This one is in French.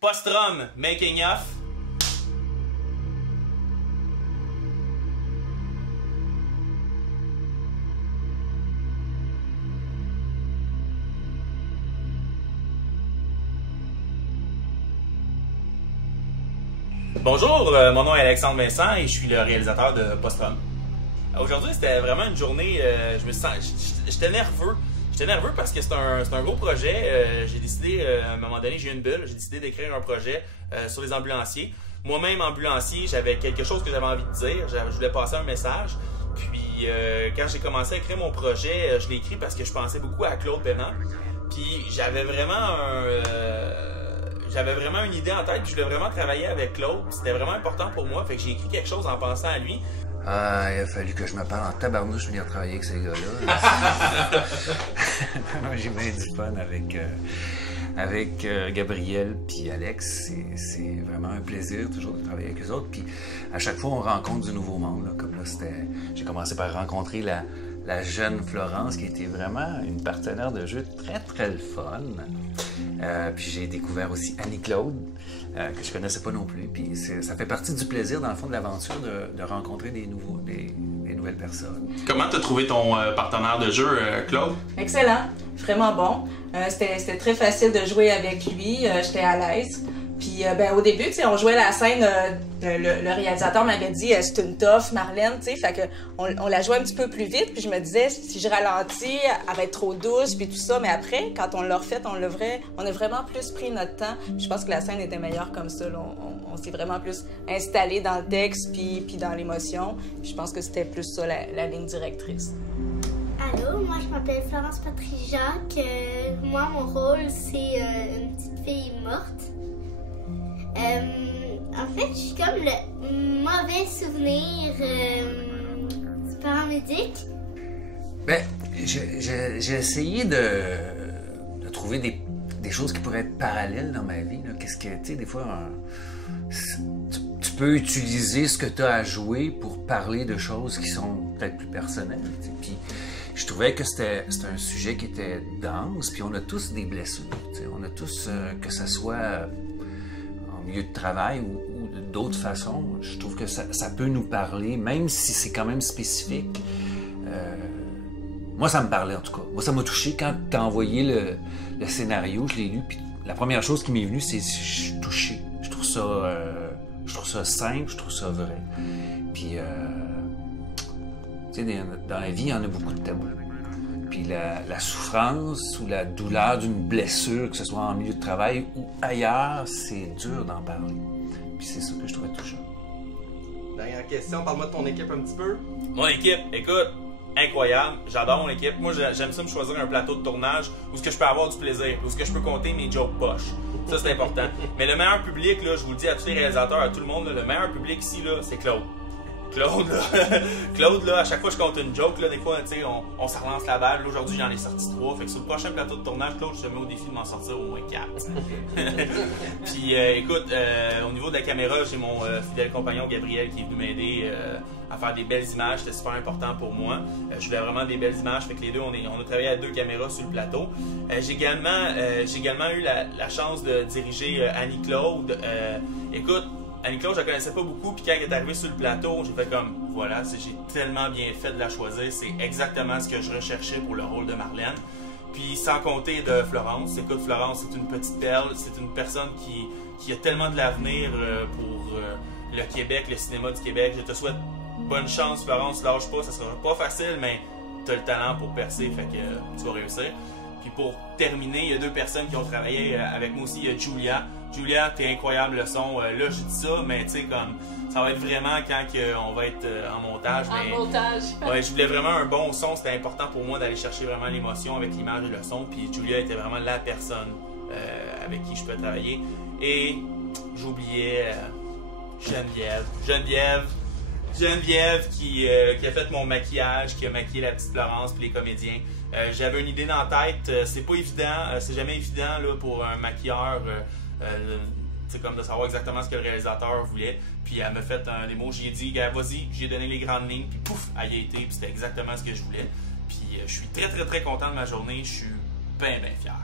Postrum Making of. Bonjour, mon nom est Alexandre Vincent et je suis le réalisateur de Postrum. Aujourd'hui, c'était vraiment une journée, j'étais nerveux. J'étais nerveux parce que c'est un gros projet. J'ai décidé, à un moment donné, j'ai eu une bulle, j'ai décidé d'écrire un projet sur les ambulanciers. Moi-même, ambulancier, j'avais quelque chose que j'avais envie de dire. Je voulais passer un message. Puis, quand j'ai commencé à écrire mon projet, je l'ai écrit parce que je pensais beaucoup à Claude Paiement. Puis, j'avais vraiment une idée en tête, puis je voulais vraiment travailler avec Claude. C'était vraiment important pour moi, fait que j'ai écrit quelque chose en pensant à lui. Ah, il a fallu que je me parle en tabarnouche venir travailler avec ces gars-là. Moi, j'ai bien du fun avec Gabriel puis Alex. C'est vraiment un plaisir toujours de travailler avec eux autres. Puis à chaque fois, on rencontre du nouveau monde. Là. Comme là, j'ai commencé par rencontrer la jeune Florence, qui était vraiment une partenaire de jeu très le fun. Puis j'ai découvert aussi Annie-Claude, que je connaissais pas non plus. Puis ça fait partie du plaisir, dans le fond, de l'aventure, de rencontrer des nouvelles personnes. Comment t'as trouvé ton partenaire de jeu, Claude? Excellent, vraiment bon. C'était très facile de jouer avec lui, j'étais à l'aise. Puis au début, on jouait la scène, le réalisateur m'avait dit c'est une toffe, Marlène, fait que on la jouait un petit peu plus vite, puis je me disais si je ralentis, elle va être trop douce, puis tout ça, mais après, quand on l'a refait, on a vraiment plus pris notre temps. Puis je pense que la scène était meilleure comme ça, là. On s'est vraiment plus installé dans le texte, puis dans l'émotion. Je pense que c'était plus ça la ligne directrice. Allô, moi je m'appelle Florence Patry-Jacques. Moi, mon rôle, c'est une petite fille morte. En fait, je suis comme le mauvais souvenir du paramédic. Ben, j'ai essayé de trouver des choses qui pourraient être parallèles dans ma vie. Qu'est-ce que, tu sais, des fois, tu peux utiliser ce que tu as à jouer pour parler de choses qui sont peut-être plus personnelles. T'sais. Puis je trouvais que c'était un sujet qui était dense, puis on a tous des blessures. T'sais. On a tous, que ça soit en milieu de travail ou d'autres façons, je trouve que ça peut nous parler, même si c'est quand même spécifique. Moi, ça me parlait en tout cas. Moi, ça m'a touché quand tu as envoyé le scénario, je l'ai lu, puis la première chose qui m'est venue, c'est que je suis touché. Je trouve ça simple, je trouve ça vrai. Puis, tu sais, dans la vie, il y en a beaucoup de tabous. Puis la souffrance ou la douleur d'une blessure, que ce soit en milieu de travail ou ailleurs, c'est dur d'en parler. Puis c'est ça que je trouvais touchant. Dernière question, parle-moi de ton équipe un petit peu. Mon équipe, écoute, incroyable. J'adore mon équipe. Moi, j'aime ça me choisir un plateau de tournage où ce que je peux avoir du plaisir, où ce que je peux compter mes jokes poches. Ça, c'est important. Mais le meilleur public, là, je vous le dis à tous les réalisateurs, à tout le monde, là, le meilleur public ici, là, c'est Claude. Claude, là, à chaque fois que je compte une joke, là, des fois, tu sais, on se relance la balle. Aujourd'hui, j'en ai sorti 3. Fait que sur le prochain plateau de tournage, Claude, je te mets au défi de m'en sortir au moins 4. Puis, écoute, au niveau de la caméra, j'ai mon fidèle compagnon Gabriel qui est venu m'aider à faire des belles images. C'était super important pour moi. Je voulais vraiment des belles images. Fait que les deux, on a travaillé à 2 caméras sur le plateau. J'ai également eu la chance de diriger Annie-Claude. Écoute, Annie-Claude, je la connaissais pas beaucoup, puis quand elle est arrivée sur le plateau, j'ai fait comme, voilà, j'ai tellement bien fait de la choisir, c'est exactement ce que je recherchais pour le rôle de Marlène. Puis sans compter de Florence, écoute, Florence, c'est une petite perle, c'est une personne qui a tellement de l'avenir pour le Québec, le cinéma du Québec. Je te souhaite bonne chance, Florence, lâche pas, ça sera pas facile, mais tu as le talent pour percer, fait que tu vas réussir. Puis pour terminer, il y a 2 personnes qui ont travaillé avec moi aussi. Il y a Julia. Julia, t'es incroyable le son. Là, je dis ça, mais tu sais, comme ça va être vraiment quand on va être en montage. Montage. Ouais, je voulais vraiment un bon son. C'était important pour moi d'aller chercher vraiment l'émotion avec l'image et le son. Puis Julia était vraiment la personne avec qui je peux travailler. Et j'oubliais Geneviève qui a fait mon maquillage, qui a maquillé la petite Florence puis les comédiens. J'avais une idée dans la tête, c'est pas évident, c'est jamais évident là, pour un maquilleur, c'est comme de savoir exactement ce que le réalisateur voulait. Puis elle m'a fait un démo, j'ai dit vas-y, j'ai donné les grandes lignes, puis pouf, elle y a été, puis c'était exactement ce que je voulais. Puis je suis très content de ma journée, je suis bien fier.